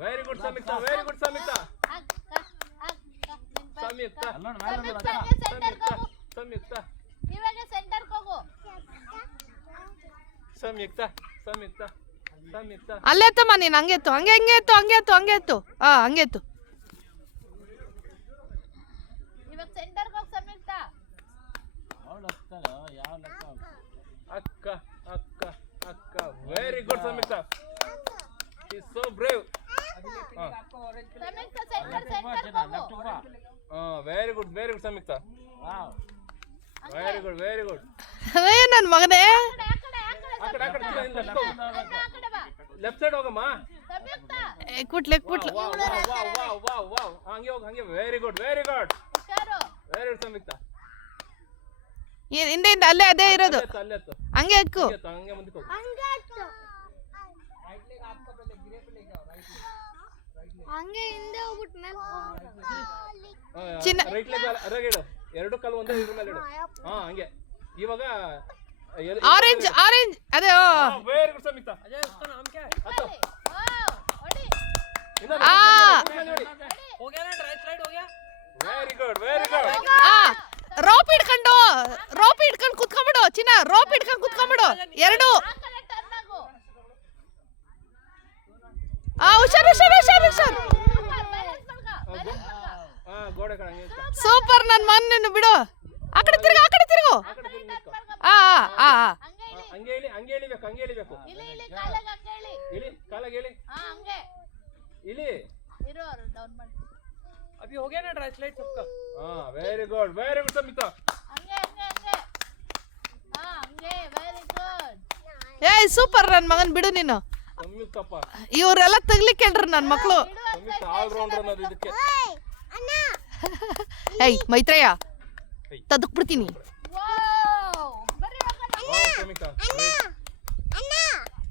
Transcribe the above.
Very good Samyukta, very good ಸಂಯುಕ್ತ. ಸಂಯುಕ್ತ ಸಂಯುಕ್ತ ಇವಾಗ ಸೆಂಟರ್ಗೆ ಹೋಗು. ಸಂಯುಕ್ತ ಸಂಯುಕ್ತ ಸಂಯುಕ್ತ. ಅಲ್ಲೇ ಎತ್ತಮ್ಮ ನೀನು, ಹಂಗೆ ಎತ್ತು, ಹಂಗೆ ಎತ್ತು, ಹಂಗೆ ಎತ್ತು. ಇವಾಗ ಸೆಂಟರ್ಗೆ ಹೋಗು ಸಂಯುಕ್ತ. ಅಕ್ಕ ಅಕ್ಕ ಅಕ್ಕ. Very good Samyukta. Is so brave. Samyukta ಸೆಂಟರ್ಗೆ ಹೋಗು. Very good, very good Samyukta. Very good, very good. ನನ್ನ ಮಗನೇ, ಲೆಫ್ಟ್ ಸೈಡ್ ಹೋಗಮ್ಮ. ಕುಟ್ಲೆ ಹಂಗೆ ಹೋಗ, ಹಂಗೆ. Very good, very good, very good Samyukta. ಹಿಂದೆ ಅಲ್ಲೇ ಅದೇ ಇರೋದು, ಅಲ್ಲೇ ಎತ್ತು, ಹಂಗೆ ಎಕ್ಕು. ಹಂಗೆ ಮುಂದಕ್ಕೆ ಹೋಗು. ಹಂಗೆ ಹಿಂದೆ ಹೋಗ್ಬಿಟ್ಟು ಮೇಲೆ ರೈಟ್ ಲೆಗ್ ಅರಗೆ ಇಡು, ಎರಡು ಕಾಲು ಒಂದೇ ಇದ್ರ ಮೇಲೆ ಇಡು. ಹಂಗೆ. ಇವಾಗ ಆರೆಂಜ್ ಅದೇ. Very good Samyukta. Very good, very good. Rope ಹಿಡ್ಕೊಂಡು ಕುತ್ಕೊಂಡ್ಬಿಡು ಚಿನ್ನ, ರೋಪ್ ಹಿಡ್ಕೊಂಡು ಕುತ್ಕೊಂಡ್ಬಿಡು. ಎರಡು. ಹುಷಾರು. ಗೋಡೆ ಕಡೆ ಸೂಪರ್. ನನ್ನ ಮಣ್ಣನ್ನು ಬಿಡು. ಆ ಕಡೆ ತಿರುಗು. ಹಂಗೆ ಇಳಿಬೇಕು, ಹಂಗೆ ಇಳಿಬೇಕು. ಇಳಿ, ಕಾಲಾಗ ಇಳಿ. ಇಳಿ. अभी हो गया ना ड्राई स्लाइड सबका. वेरी गुड, वेरी गुड संयुक्ता. ಏಯ್ ಸೂಪರ್. ನನ್ನ ಮಗನ್ ಬಿಡು ನೀನು. ಸಂಯುಕ್ತಪ್ಪ, ಇವರೆಲ್ಲ ತಗ್ಲಿಕ್ಕೇಳ್ರಿ ನನ್ನ ಮಕ್ಕಳು. ಸಂಯುಕ್ತ ಆಲ್ ರೌಂಡರ್ ಅನ್ನೋದು ಇದಕ್ಕೆ. ಏಯ್ ಮೈತ್ರೇಯ, ತದಕ್ ಬಿಡ್ತೀನಿ.